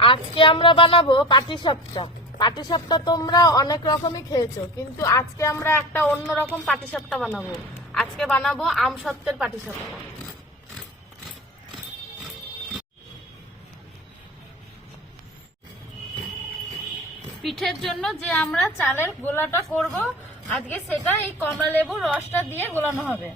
আজকে আমরা বানাবো পাটিসাপটা। পাটিসাপটা তোমরা অনেক রকমই খেয়েছো, কিন্তু আজকে আমরা একটা অন্যরকম পাটিসাপটা বানাবো। আজকে বানাবো আমসত্ত্বের পাটিসাপটা। পিঠের জন্য যে আমরা চালের গোলাটা করব, আজকে সেটা এই কমলা লেবুর রসটা দিয়ে গোলানো হবে।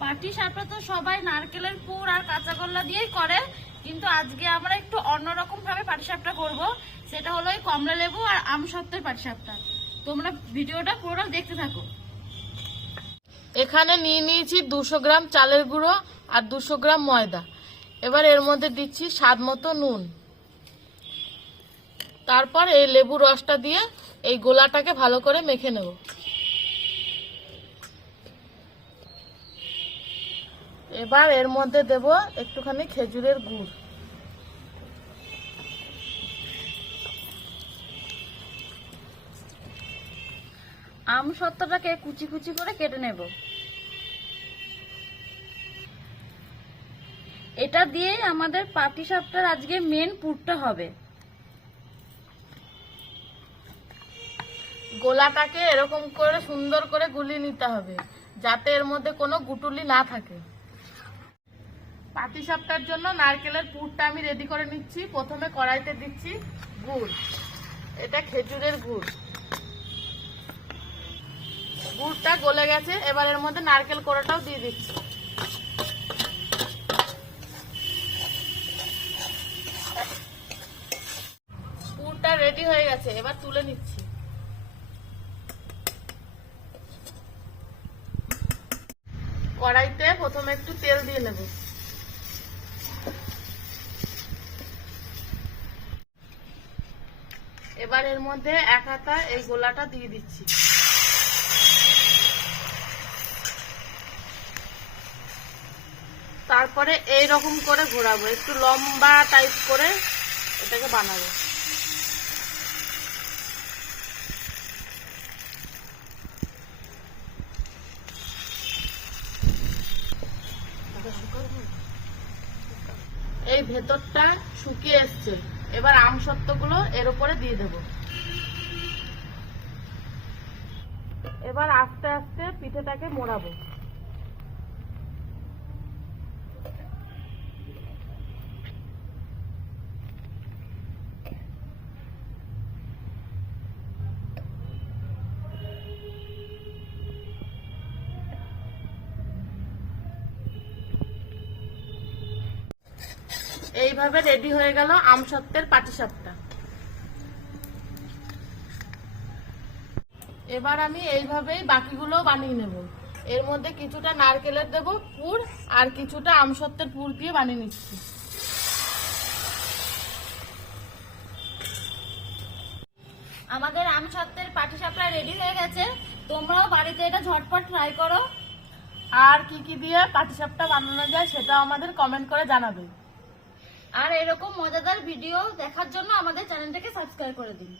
পাটিসাপটা তো সবাই নারকেলের পুর আর কাঁচা গোল্লা দিয়েই করে, কিন্তু আজকে আমরা একটু অন্যরকম ভাবে পাটিসাপটা করব। সেটা হলো এই কমলা লেবু আর আমসত্ত্বের পাটিসাপটা। তোমরা ভিডিওটা পুরোটা দেখতে থাকো। এখানে নিয়ে নিয়েছি 200 গ্রাম চালের গুঁড়ো আর 200 গ্রাম ময়দা। এবার এর মধ্যে দিচ্ছি স্বাদ মতো নুন। তারপর এই লেবু রসটা দিয়ে এই গোলাটাকে ভালো করে মেখে নেব। এবার এর মধ্যে দেব একটুখানি খেজুরের গুড়। আমসত্ত্বটাকে কুচি কুচি করে কেটে নেব। এটা দিয়ে আমাদের পাটিসাপটার আজকে মেন পুরটা হবে। গোলাটাকে এরকম করে সুন্দর করে গুলিয়ে নিতে হবে, যাতে এর মধ্যে কোনো গুটুলি না থাকে। পাটিসাপটার জন্য নারকেলের পুরটা আমি রেডি করে নিচ্ছি। প্রথমে কড়াইতে দিচ্ছি গুড়। এটা খেজুরের গুড়। গুড়টা গলে গেছে, এবার এর মধ্যে নারকেল কোড়াটাও দিয়ে দিচ্ছি। পুরটা রেডি হয়ে গেছে, এবার তুলে নিচ্ছি। কড়াইতে প্রথমে একটু তেল দিয়ে নেব। এবার এর মধ্যে এক হাতা এই গোলাটা দিয়ে দিচ্ছি। তারপরে এই রকম করে ঘোরাবো, একটু লম্বা টাইপ করে এটাকে বানাবো। এই ভেতরটা শুকিয়ে এসছে, এবার আমসত্ত্বগুলো এর উপরে দিয়ে দেব। এবার আস্তে আস্তে পিঠেটাকে মোড়াবো। এইভাবে রেডি হয়ে গেল আমসত্ত্বের পাটিসাপটা। এবার আমি এইভাবেই বাকিগুলো বানিয়ে নেব। এর মধ্যে কিছুটা নারকেলের দেব পুর, আর কিছুটা আমসত্ত্বের পুর দিয়ে বানিয়ে নিচ্ছি। আমাদের আমসত্ত্বের পাটিসাপটা রেডি হয়ে গেছে। তোমরাও বাড়িতে এটা ঝটপট ট্রাই করো। আর কি কি দিয়ে পাটিসাপটা বানানো যায় সেটা আমাদের কমেন্ট করে জানাবে। আর এরকম মজাদার ভিডিও দেখার জন্য আমাদের চ্যানেলটাকে সাবস্ক্রাইব করে দিন।